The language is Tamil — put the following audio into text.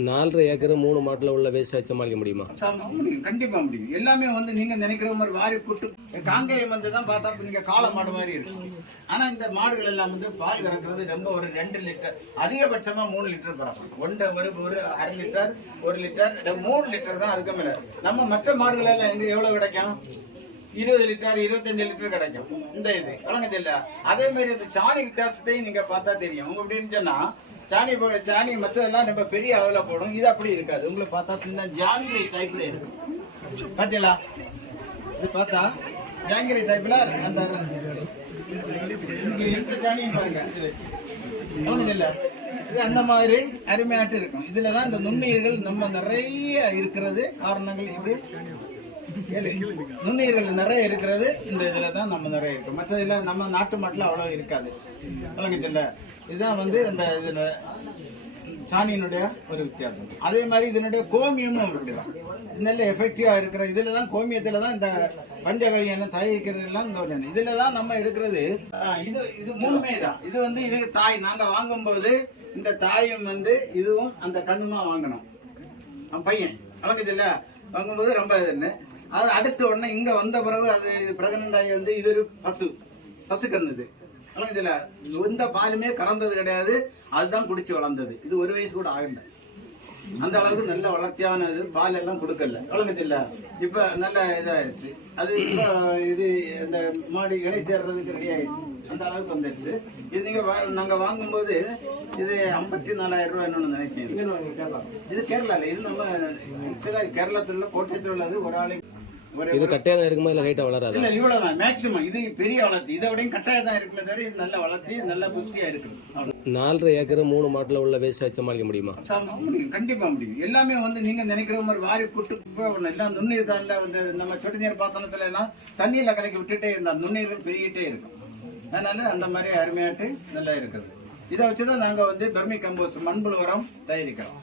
நாலரை ஏக்கர் மூணு மாட்டில் உள்ள வேஸ்ட்டாக சமாளிக்க முடியுமா? சம- முடியும். முடியும். எல்லாமே வந்து நீங்கள் நினைக்கிற மாதிரி வாரி போட்டு காங்கேயம் வந்து தான் பார்த்தா நீங்கள் நீங்க காளை மாடு மாதிரி இருக்கும் ஆனால் இந்த மாடுகள் எல்லாம் வந்து பால் கறக்கிறது ரொம்ப ஒரு ரெண்டு லிட்டர் அதிகபட்சமாக மூணு லிட்டர் பரப்பணும். ஒன்று ஒரு ஒரு அரை லிட்டர் ஒரு லிட்டர் மூணு லிட்டர் தான் அதுக்கு மேலே. நம்ம மற்ற மாடுகள் எல்லாம் எங்கே எவ்வளோ கிடைக்கும்? இருபது லிட்டர் இருபத்தஞ்சு லிட்டர் கிடைக்கும். இந்த இது. வழங்கது அதே மாதிரி இந்த சாணி வித்தியாசத்தையும் நீங்க பார்த்தா தெரியும். உங்க அப்படின்னு சொன்னா சாணி போ சாணி மற்றதெல்லாம் ரொம்ப பெரிய அளவில் போடும். இது அப்படி இருக்காது. உங்களுக்கு பார்த்தா சின்ன ஜாங்கிரி டைப்ல இருக்கும் பார்த்தீங்களா இது பார்த்தா ஜாங்கிரி டைப்ல அந்த இங்க இருக்க சாணியும் பாருங்க. இது. இது அந்த மாதிரி அருமையாட்டு இருக்கும். இதுல தான் இந்த நுண்ணுயிர்கள் நம்ம நிறைய இருக்கிறது. காரணங்கள் இப்படி நுண்ணுயிர்கள் நிறைய இருக்கிறது இந்த இதில் தான் நம்ம நிறைய இருக்கும். மற்ற இதில் நம்ம நாட்டு மாட்டில் அவ்வளோ இருக்காது. விளங்குச்சுல்ல? இதுதான் வந்து அந்த இதில் சாணியினுடைய ஒரு வித்தியாசம். அதே மாதிரி இதனுடைய கோமியமும் அப்படிதான். நல்ல எஃபெக்டிவாக இருக்கிற இதில் தான் கோமியத்தில் தான் இந்த பஞ்சகவியெல்லாம் தயாரிக்கிறதுலாம் இந்த ஒண்ணு. தான் நம்ம எடுக்கிறது இது இது மூணுமே தான். இது வந்து இது தாய் நாங்கள் வாங்கும்போது இந்த தாயும் வந்து இதுவும் அந்த கண்ணுமா வாங்கணும். பையன் வளர்க்குது வாங்கும்போது ரொம்ப இதுன்னு. அது அடுத்த உடனே இங்க வந்த பிறகு அது பிரெக்னன்ட் ஆகி வந்து இது ஒரு பசு பசு கண்ணுது வளர்க்குது இல்ல எந்த பாலுமே கறந்தது கிடையாது. அதுதான் குடிச்சு வளர்ந்தது. இது ஒரு வயசு கூட ஆகல. அந்த அளவுக்கு நல்ல வளர்த்தியான இது பால் எல்லாம் கொடுக்கல. வளர்க்குது இல்ல இப்ப நல்ல இதாயிருச்சு அது இப்ப இது இந்த மாடு இடை சேர்றதுக்கு ரெடி ஆயிடுச்சு. அந்த அளவுக்கு வந்துடுச்சு. இது நீங்க வா- நாங்க வாங்கும்போது இது ஐம்பத்தி நாலாயிரம் ரூபாய் என்னன்னு நினைக்கிறேன். இது கேரளால. இது நம்ம கேரளத்துல உள்ள கோட்டயத்தில் உள்ளது. ஒரு ஆளு ஒரு இது கட்டையாக தான் இருக்குமா இல்லை ஹைட்டாக வளராதா? இல்ல இவ்வளவுதான். மேக்சிமம் இது பெரிய வளர்த்தி இதை விடையும் கட்டாயம் தான் இருக்குமே தவிர இது நல்ல வளர்த்தி நல்ல புஸ்தியா இருக்கு அவ்வளவுதான். நாலரை ஏக்கர் மூணு மாட்டில் உள்ள வேஸ்ட்டாக சமாளிக்க முடியுமா? முடியும். கண்டிப்பா முடியும். எல்லாமே வந்து நீங்க நினைக்கிற மாதிரி வாரி போட்டு எல்லாம் நுண்ணுயிர் தான்ல வந்து நம்ம சொட்டு நீர் பாசனத்துல எல்லாம் தண்ணியில கலக்கி விட்டுட்டே இருந்தா நுண்ணுயிர்கள் பெருகிட்டே இருக்கும். அதனால அந்த மாதிரி அருமையாட்டு நல்லா இருக்குது. இதை வச்சுதான் நாங்க வந்து பெர்மி கம்போஸ்ட் மண்புழு உரம் தயாரிக்கிறோம்.